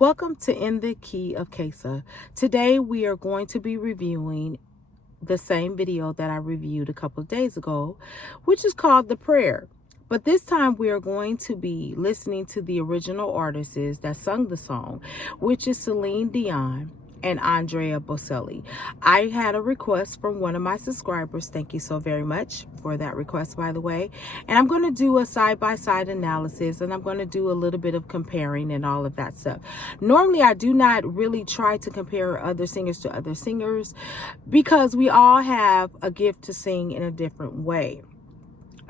Welcome to In the Key of Kesa. Today we are going to be reviewing the same video that I reviewed a couple of days ago, which is called The Prayer. But this time we are going to be listening to the original artists that sung the song, which is Celine Dion and Andrea Bocelli. I had a request from one of my subscribers. Thank you so very much for that request, by the way. And I'm going to do a side-by-side analysis, and I'm going to do a little bit of comparing and all of that stuff. Normally, I do not really try to compare other singers to other singers because we all have a gift to sing in a different way.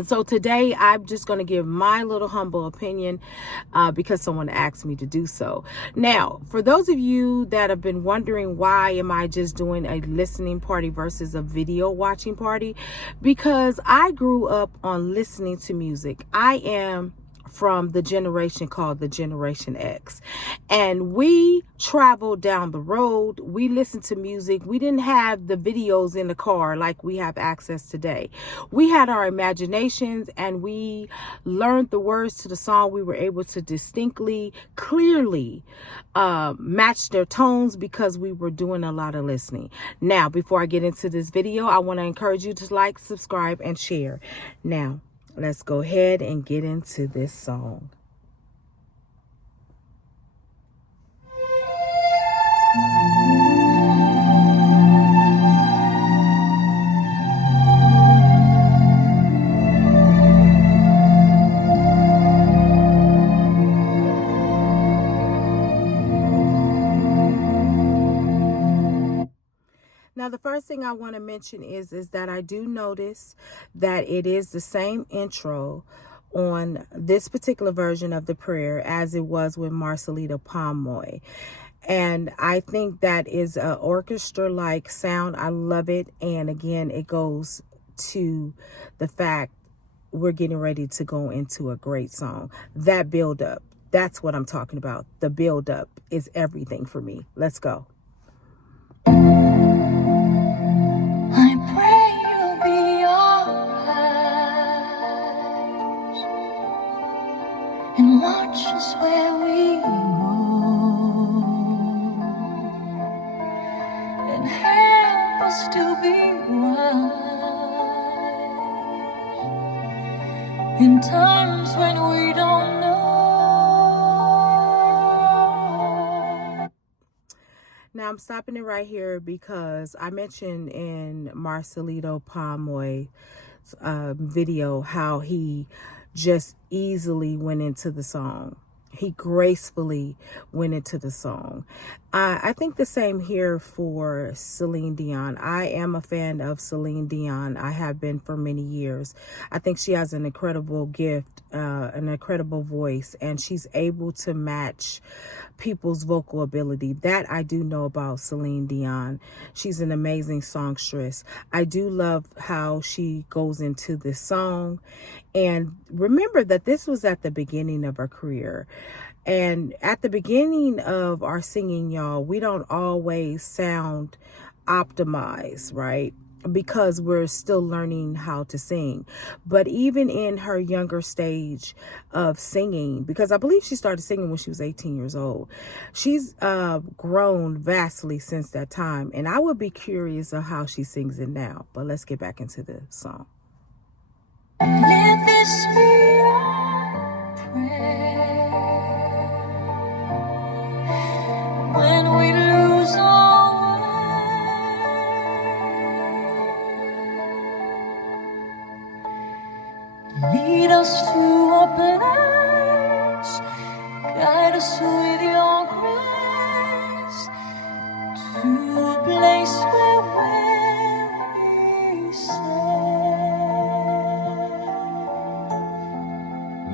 So today I'm just going to give my little humble opinion because someone asked me to do so. Now, for those of you that have been wondering why am I just doing a listening party versus a video watching party, because I grew up on listening to music. I am from the generation called the Generation X, and we traveled down the road. We listened to music. We didn't have the videos in the car like we have access today. We had our imaginations, and we learned the words to the song. We were able to distinctly, clearly match their tones because we were doing a lot of listening. Now, before I get into this video, I want to encourage you to like, subscribe, and share. Now, let's go ahead and get into this song. Now, the first thing I want to mention is that I do notice that it is the same intro on this particular version of the prayer as it was with Marcelito Pomoy. And I think that is an orchestra-like sound. I love it. And again, it goes to the fact we're getting ready to go into a great song. That build up, that's what I'm talking about. The build up is everything for me. Let's go. And watch us where we go, and help us to be wise in times when we don't know. Now I'm stopping it right here because I mentioned in Marcelito Pomoy's video how he just easily went into the song. He gracefully went into the song. I think the same here for Celine Dion. I am a fan of Celine Dion. I have been for many years. I think she has an incredible gift, an incredible voice, and she's able to match people's vocal ability. That I do know about Celine Dion. She's an amazing songstress. I do love how she goes into this song. And remember that this was at the beginning of her career. And at the beginning of our singing, y'all, we don't always sound optimized, right? Because we're still learning how to sing. But even in her younger stage of singing, because I believe she started singing when she was 18 years old, she's grown vastly since that time. And I would be curious of how she sings it now. But let's get back into the song. Let this be our prayer when we lose our way. Lead us to a place, guide us with your grace, to a place where we'll be safe.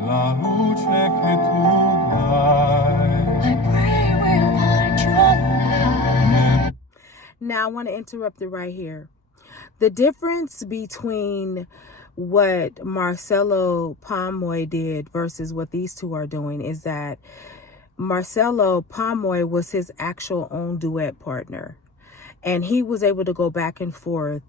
La luce che tu dai. I pray we'll find your light. Now I want to interrupt it right here. The difference between what Marcelo Pomoy did versus what these two are doing is that Marcelo Pomoy was his actual own duet partner. And he was able to go back and forth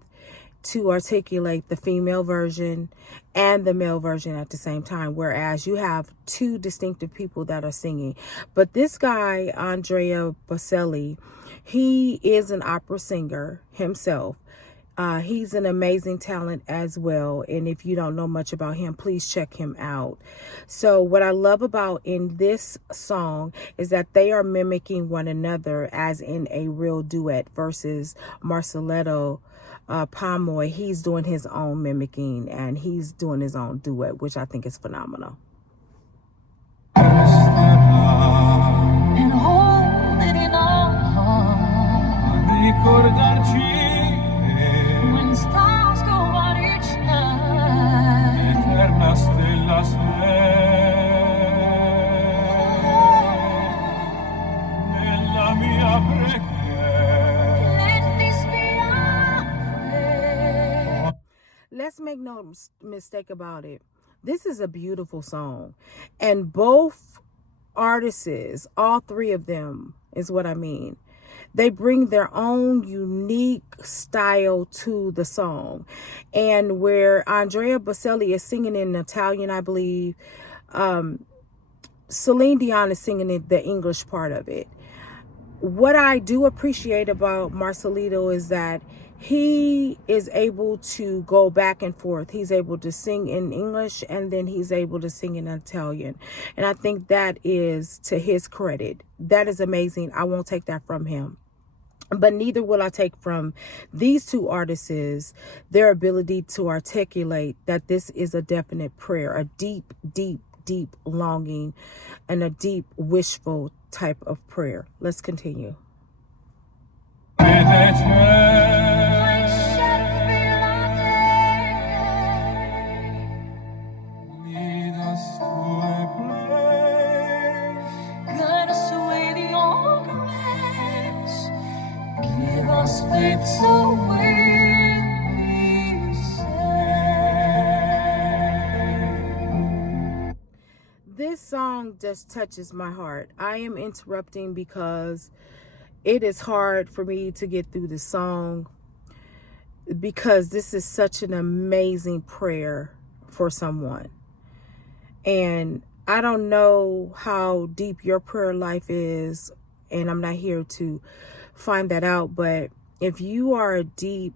to articulate the female version and the male version at the same time, whereas you have two distinctive people that are singing. But this guy, Andrea Bocelli, he is an opera singer himself. He's an amazing talent as well. And if you don't know much about him, please check him out. So what I love about in this song is that they are mimicking one another as in a real duet versus Marceletto Pomoy. He's doing his own mimicking and he's doing his own duet, which I think is phenomenal. And hold it in our heart when stars go out each night. Eterna stella sei, nella mia preghiera. Let this be our prayer. Let's make no mistake about it. This is a beautiful song. And both artists, all three of them is what I mean, they bring their own unique style to the song. And where Andrea Bocelli is singing in Italian, I believe, Celine Dion is singing in the English part of it. What I do appreciate about Marcelito is that he is able to go back and forth. He's able to sing in English and then he's able to sing in Italian. And I think that is to his credit. That is amazing. I won't take that from him. But neither will I take from these two artists their ability to articulate that this is a definite prayer, a deep, deep, deep longing and a deep wishful type of prayer. Let's continue. Lead us to a place. Guide us with your grace. Give us faith so we'll be saved. This song just touches my heart. I am interrupting because it is hard for me to get through the song because this is such an amazing prayer for someone. And I don't know how deep your prayer life is, and I'm not here to find that out, but if you are a deep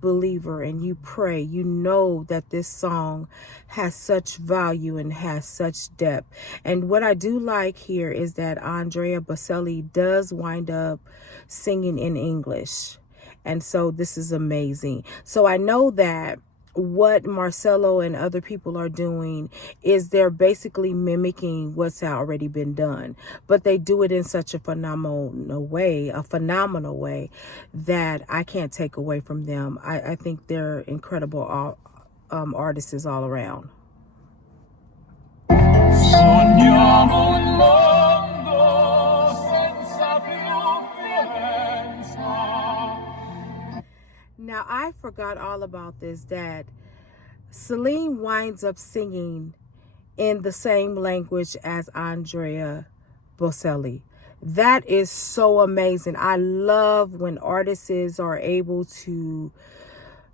believer and you pray, you know that this song has such value and has such depth. And what I do like here is that Andrea Bocelli does wind up singing in English. And so this is amazing. So I know that what Marcelo and other people are doing is they're basically mimicking what's already been done, but they do it in such a phenomenal way that I can't take away from them. I think they're incredible artists all around. Sogniamo un mondo senza più violenza. Now, I forgot all about this, that Celine winds up singing in the same language as Andrea Bocelli. That is so amazing. I love when artists are able to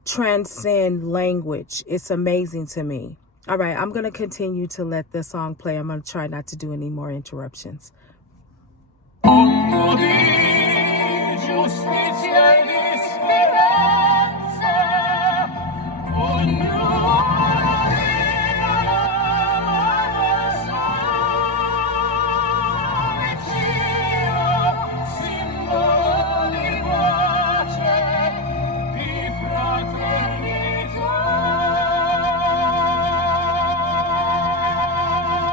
transcend language. It's amazing to me. All right, I'm going to continue to let the song play. I'm going to try not to do any more interruptions. Mondo di giustizia e di speranza, ognuno arriva al suo vicino, simbolo di pace, di fraternità.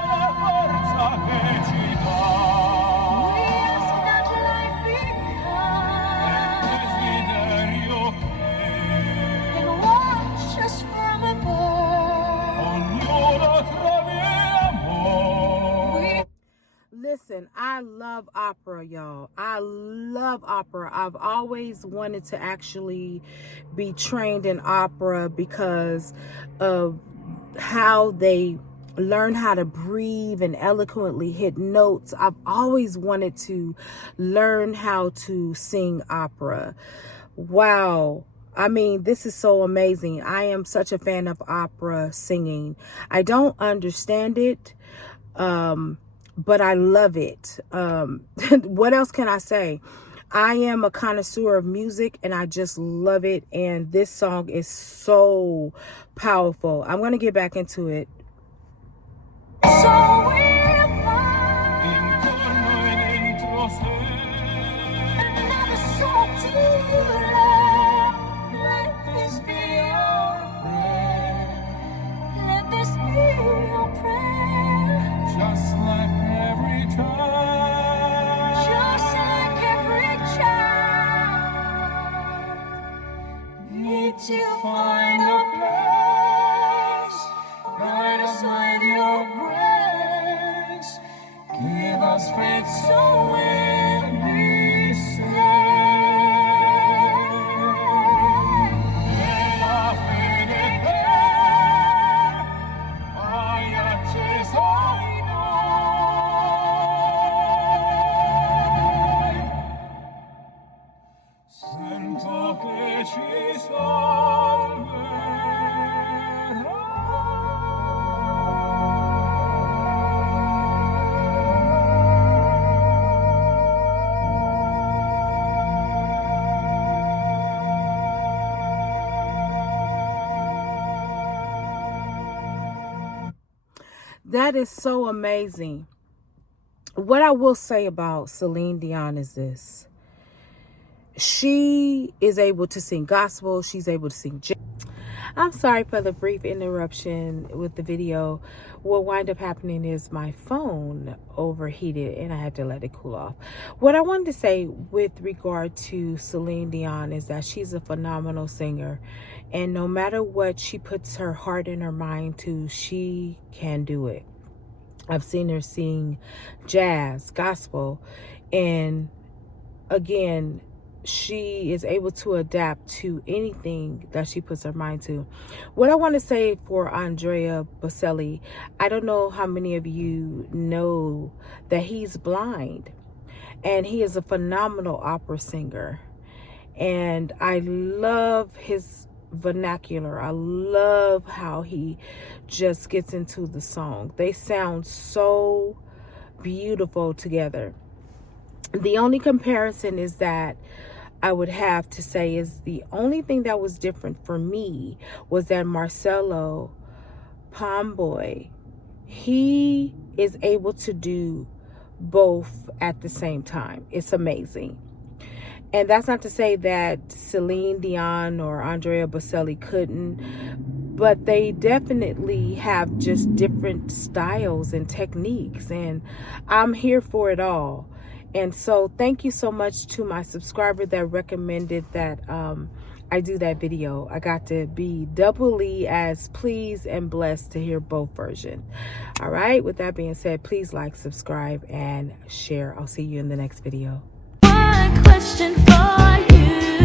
La forza che ci dà. We ask that life be kind Desiderio che and watch us from above. ognuno trovi amore. Listen, I love opera, y'all. I love opera. I've always wanted to actually be trained in opera because of how they learn how to breathe and eloquently hit notes. I've always wanted to learn how to sing opera. Wow. I mean, this is so amazing. I am such a fan of opera singing. I don't understand it, but I love it. What else can I say? I am a connoisseur of music and I just love it. And this song is so powerful. I'm going to get back into it. So we'll find intorno e dentro sé. another song to learn. Let this be your prayer. Let this be your prayer. Just like every child. Just like every child, need to find a place. Guide us with your grace. Give us faith so we'll be saved. Nella fede te hai acceso in noi. Sento che ci That is so amazing. What I will say about Celine Dion is this. She is able to sing gospel. She's able to sing jazz. I'm sorry for the brief interruption with the video. What wound up happening is my phone overheated and I had to let it cool off. What I wanted to say with regard to Celine Dion is that she's a phenomenal singer. And no matter what she puts her heart and her mind to, she can do it. I've seen her sing jazz, gospel, and again, she is able to adapt to anything that she puts her mind to. What I want to say for Andrea Bocelli, I don't know how many of you know that he's blind, and he is a phenomenal opera singer. And I love his vernacular. I love how he just gets into the song. They sound so beautiful together. The only comparison is that I would have to say is the only thing that was different for me was that Marcelo Pomboy, he is able to do both at the same time. It's amazing. And that's not to say that Celine Dion or Andrea Bocelli couldn't, but they definitely have just different styles and techniques, and I'm here for it all. And so thank you so much to my subscriber that recommended that I do that video. I got to be doubly as pleased and blessed to hear both versions. All right, with that being said, please like, subscribe, and share. I'll see you in the next video. One question for you.